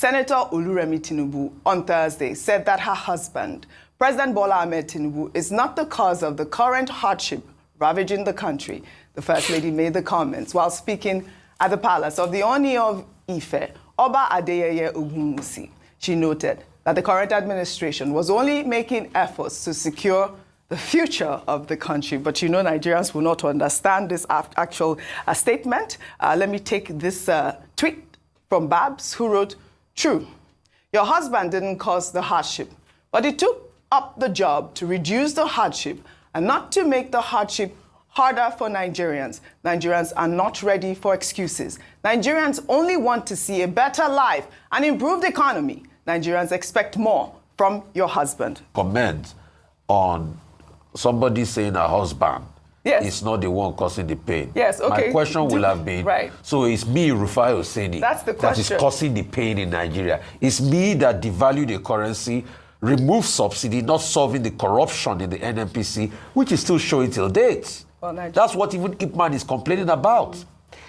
Senator Remi Tinubu on Thursday said that her husband, President Bola Ahmed Tinubu, is not the cause of the current hardship ravaging the country. The First Lady made the comments while speaking at the palace of the Oni of Ife, Oba Adeyeye Ogunwusi. She noted that the current administration was only making efforts to secure the future of the country. But you know, Nigerians will not understand this actual statement. Let me take this tweet from Babs, who wrote, "True, your husband didn't cause the hardship, but he took up the job to reduce the hardship and not to make the hardship harder for Nigerians. Nigerians are not ready for excuses. Nigerians only want to see a better life and improved economy. Nigerians expect more from your husband." Comment on somebody saying her husband is not the one causing the pain. Yes, okay. My question will have been, so it's me, Rufai Hosseini, that is causing the pain in Nigeria. It's me that devalued the currency, removed subsidy, not solving the corruption in the NNPC, which is still showing till date. Well, that's what even Ipman is complaining about.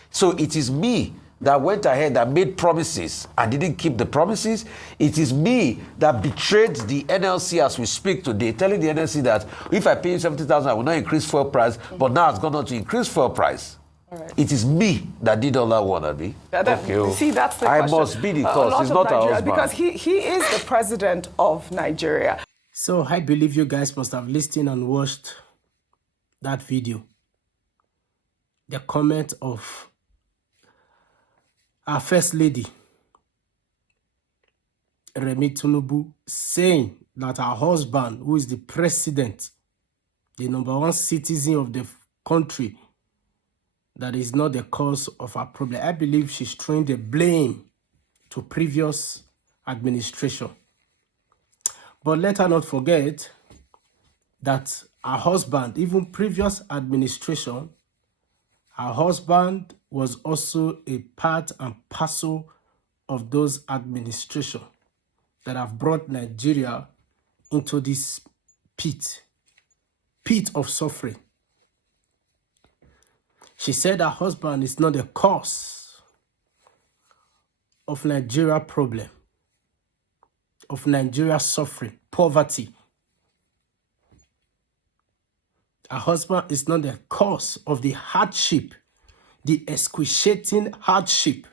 So it is me that went ahead and made promises and didn't keep the promises. It is me that betrayed the NLC as we speak today, telling the NLC that if I pay you 70,000, I will not increase fuel price, but now it's gone on to increase fuel price. Right. It is me that did all that one, Abi. Okay. See, that's the question. I must be the cause. It's not our husband. Because he is the president of Nigeria. So I believe you guys must have listened and watched that video. The comment of our First Lady, Remi Tinubu, saying that her husband, who is the president, the #1 citizen of the country, that is not the cause of our problem. I believe she's throwing the blame to previous administration. But let her not forget that her husband, even previous administration, her husband was also a part and parcel of those administrations that have brought Nigeria into this pit of suffering. She said her husband is not the cause of Nigeria problem, of Nigeria suffering, poverty. Her husband is not the cause of the hardship, the excruciating hardship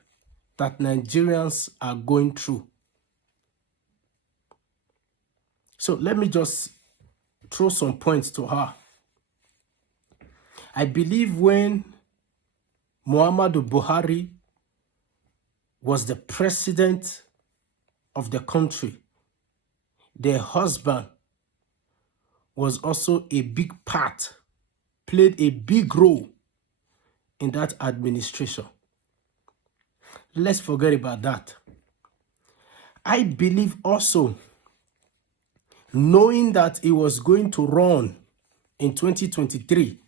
that Nigerians are going through. So let me just throw some points to her. I believe when Muhammadu Buhari was the president of the country, their husband was also a big part, played a big role in that administration. Let's forget about that. I believe also, knowing that he was going to run in 2023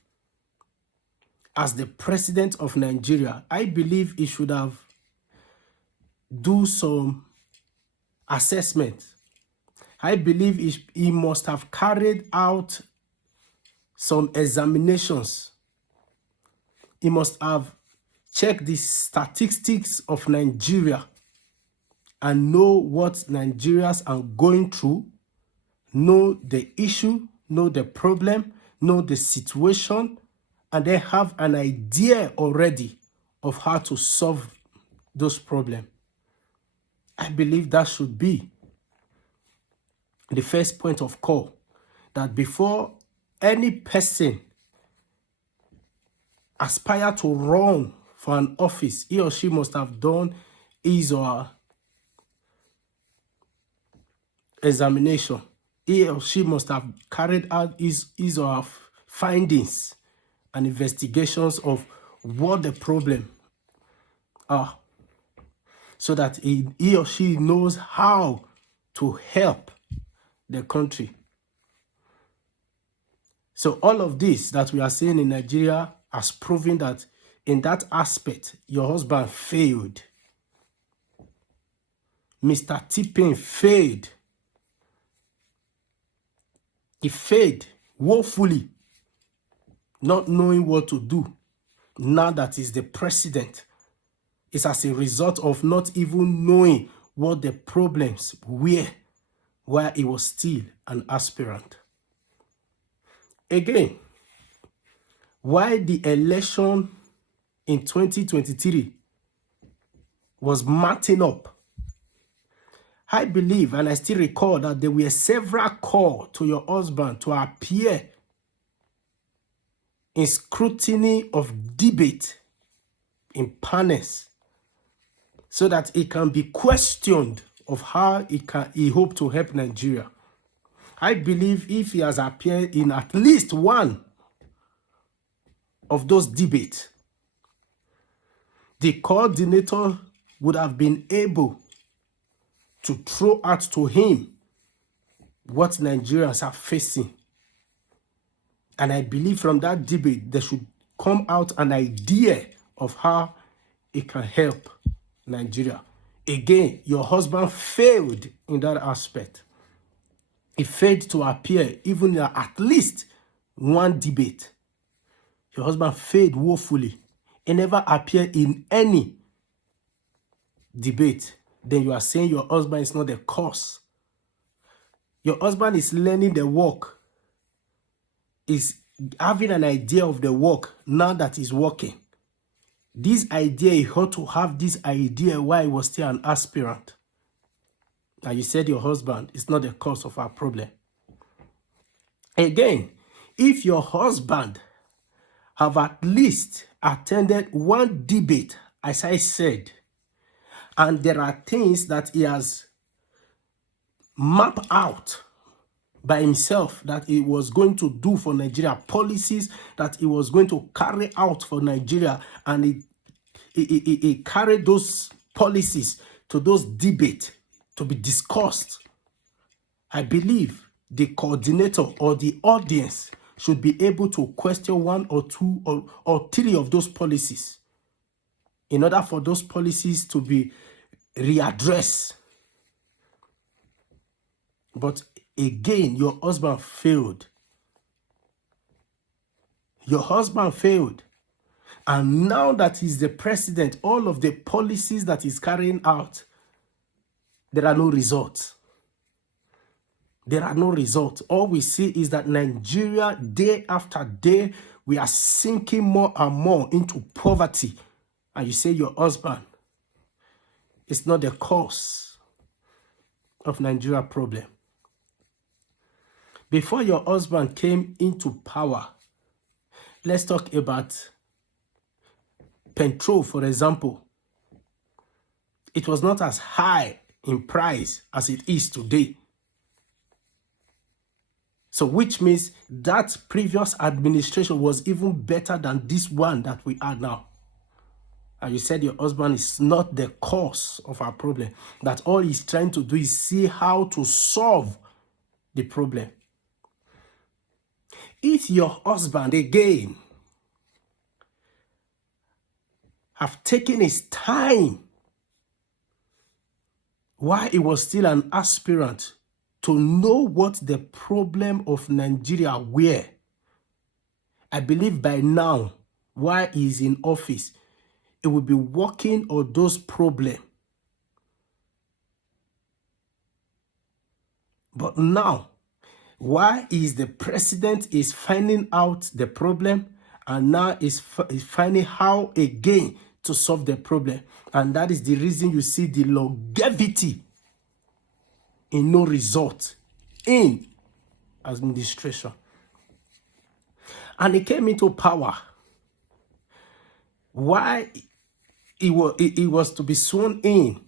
as the president of Nigeria, I believe he should have do some assessment. I believe he must have carried out some examinations. He must have checked the statistics of Nigeria and know what Nigerians are going through, know the issue, know the problem, know the situation, and then have an idea already of how to solve those problems. I believe that should be the first point of call, that before any person aspire to run for an office, he or she must have done his or her examination. He or she must have carried out his or her findings and investigations of what the problem are, so that he or she knows how to help the country. So all of this that we are seeing in Nigeria has proven that in that aspect, your husband failed. Mr. T-Pain failed. He failed woefully, not knowing what to do. Now that he's the president, it's as a result of not even knowing what the problems were while he was still an aspirant. Again, while the election in 2023 was matching up, I believe, and I still recall, that there were several calls to your husband to appear in scrutiny of debate in panels so that it can be questioned of how he hope to help Nigeria. I believe if he has appeared in at least one of those debates, the coordinator would have been able to throw out to him what Nigerians are facing. And I believe from that debate, there should come out an idea of how it can help Nigeria. Again, your husband failed in that aspect. He failed to appear even in at least one debate. Your husband failed woefully. He never appeared in any debate. Then you are saying your husband is not the cause. Your husband is learning the work, is having an idea of the work now that he's working. This idea, he ought to have this idea while he was still an aspirant. And you said your husband is not the cause of our problem. Again, if your husband have at least attended one debate, as I said, and there are things that he has mapped out by himself that he was going to do for Nigeria, policies that he was going to carry out for Nigeria, and he carried those policies to those debates to be discussed, I believe the coordinator or the audience should be able to question one or two or three of those policies in order for those policies to be readdressed. But again, your husband failed. Your husband failed. And now that he's the president, all of the policies that he's carrying out, there are no results. There are no results. All we see is that Nigeria, day after day, we are sinking more and more into poverty. And you say your husband is not the cause of Nigeria problem. Before your husband came into power, let's talk about petrol, for example. It was not as high in price as it is today. So which means that previous administration was even better than this one that we are now. And you said your husband is not the cause of our problem. That all he's trying to do is see how to solve the problem. If your husband, again, have taken his time while he was still an aspirant to know what the problem of Nigeria were, I believe by now, while he is in office, he will be working on those problems. But now, while he is the president, is finding out the problem, and now is finding how again to solve the problem. And that is the reason you see the longevity in no result in administration. And he came into power. Why he was to be sworn in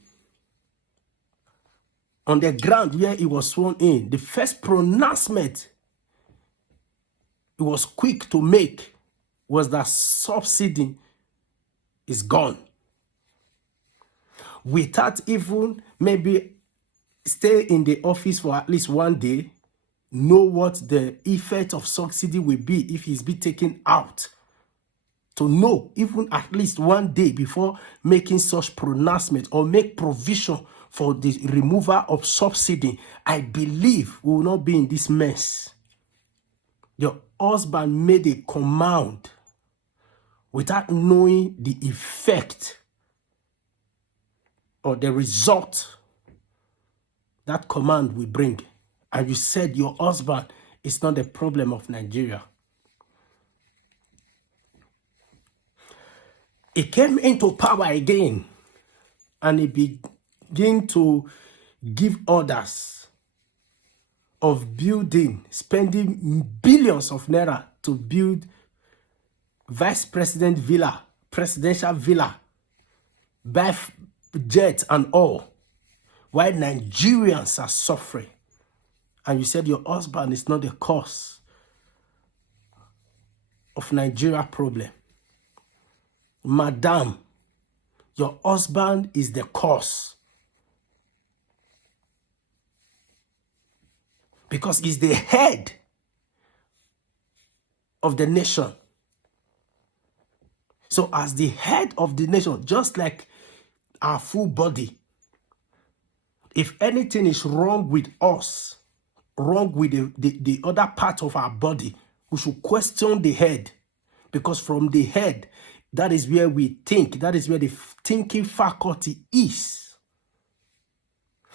on the ground where he was sworn in, the first pronouncement he was quick to make was that subsidy is gone. Without even maybe stay in the office for at least one day, know what the effect of subsidy will be if it's be taken out. To know even at least one day before making such pronouncement or make provision for the removal of subsidy, I believe we will not be in this mess. Your husband made a command without knowing the effect or the result that command will bring. And you said your husband is not the problem of Nigeria. He came into power again, and he began to give orders of building, spending billions of naira to build vice president villa, presidential villa, buy jets and all, while Nigerians are suffering. And you said your husband is not the cause of Nigeria problem. Madam, your husband is the cause. Because he's the head of the nation. So as the head of the nation, just like our full body, if anything is wrong with us, wrong with the other part of our body, we should question the head. Because from the head, that is where we think. That is where the thinking faculty is.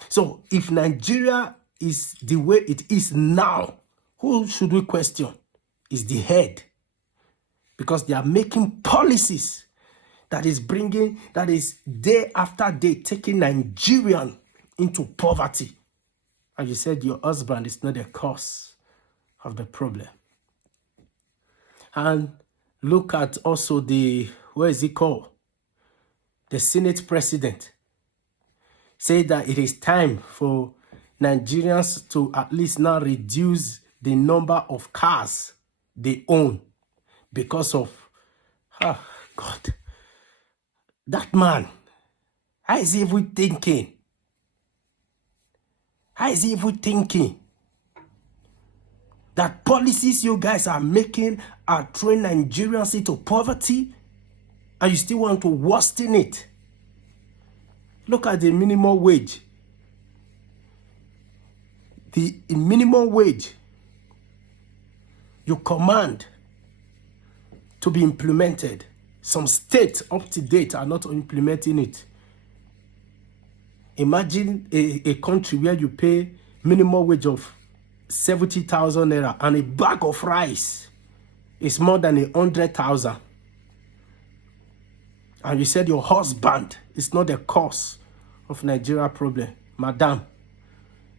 So if Nigeria is the way it is now, who should we question? Is the head. Because they are making policies that is day after day taking Nigerian into poverty. And you said your husband is not the cause of the problem. And look at also the Senate president. Say that it is time for Nigerians to at least now reduce the number of cars they own because of, oh God, that man, how is he even thinking? How is he even thinking? That policies you guys are making are throwing Nigerians into poverty, and you still want to worsen it. Look at the minimum wage. The minimum wage you command to be implemented. Some states up to date are not implementing it. Imagine a country where you pay minimum wage of 70,000 naira and a bag of rice is more than 100,000. And you said your husband is not the cause of Nigeria problem. Madam,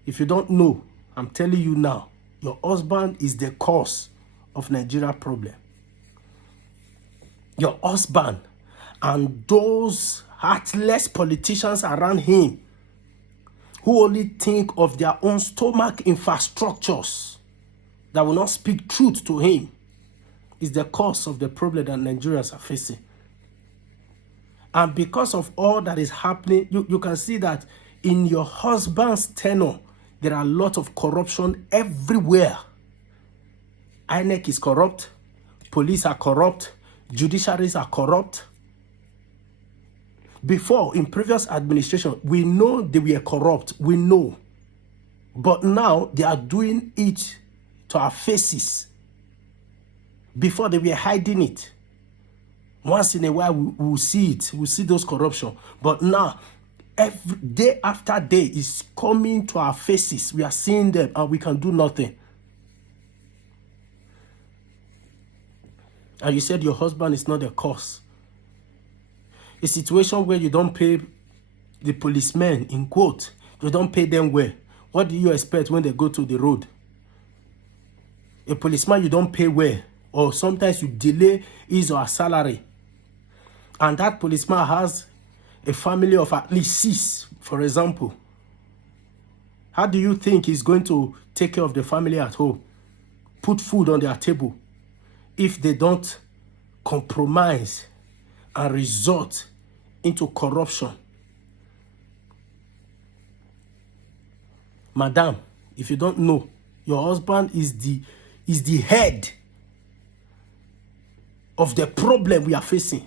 if you don't know, I'm telling you now, your husband is the cause of Nigeria problem. Your husband and those heartless politicians around him who only think of their own stomach infrastructures that will not speak truth to him is the cause of the problem that Nigerians are facing. And because of all that is happening, you can see that in your husband's tenure, there are a lot of corruption everywhere. INEC is corrupt, police are corrupt, judiciaries are corrupt. Before, in previous administration, we know they were corrupt, we know. But now, they are doing it to our faces. Before, they were hiding it. Once in a while, we'll see it, we'll see those corruption. But now, every day after day is coming to our faces. We are seeing them and we can do nothing. And you said your husband is not the cause. A situation where you don't pay the policemen, in quote, you don't pay them well. What do you expect when they go to the road? A policeman you don't pay well, or sometimes you delay his or her salary. And that policeman has a family of at least 6, for example. How do you think he's going to take care of the family at home? Put food on their table if they don't compromise and resort into corruption. Madam, if you don't know, your husband is the head of the problem we are facing.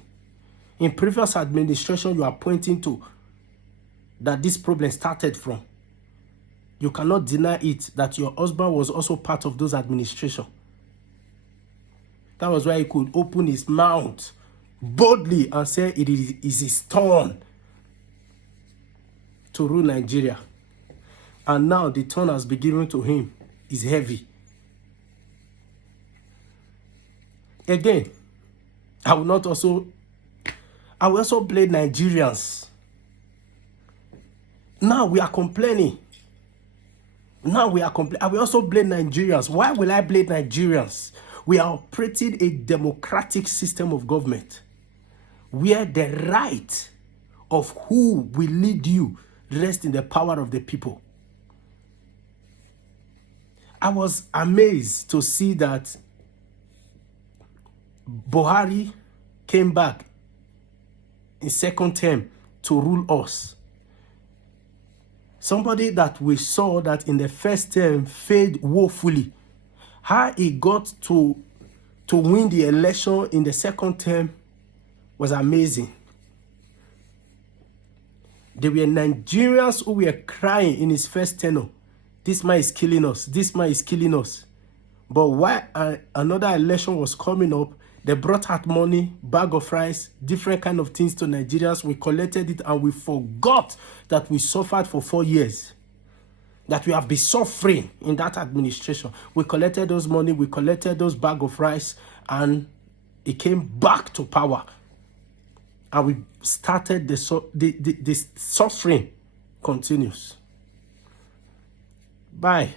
In previous administration, you are pointing to that this problem started from. You cannot deny it that your husband was also part of those administrations. That was why he could open his mouth boldly and say it is his turn to rule Nigeria. and now the turn has been given to him is heavy. Again, I will also blame Nigerians. Now we are complaining. I will also blame Nigerians. Why will I blame Nigerians? We are operating a democratic system of government where the right of who will lead you rests in the power of the people. I was amazed to see that Buhari came back in second term to rule us. Somebody that we saw that in the first term failed woefully. How he got to win the election in the second term was amazing. There were Nigerians who were crying in his first tenure. This man is killing us. This man is killing us. But while another election was coming up, they brought out money, bag of rice, different kind of things to Nigerians. We collected it and we forgot that we suffered for 4 years. That we have been suffering in that administration. We collected those money, we collected those bag of rice, and it came back to power. And we started the suffering continues. Bye.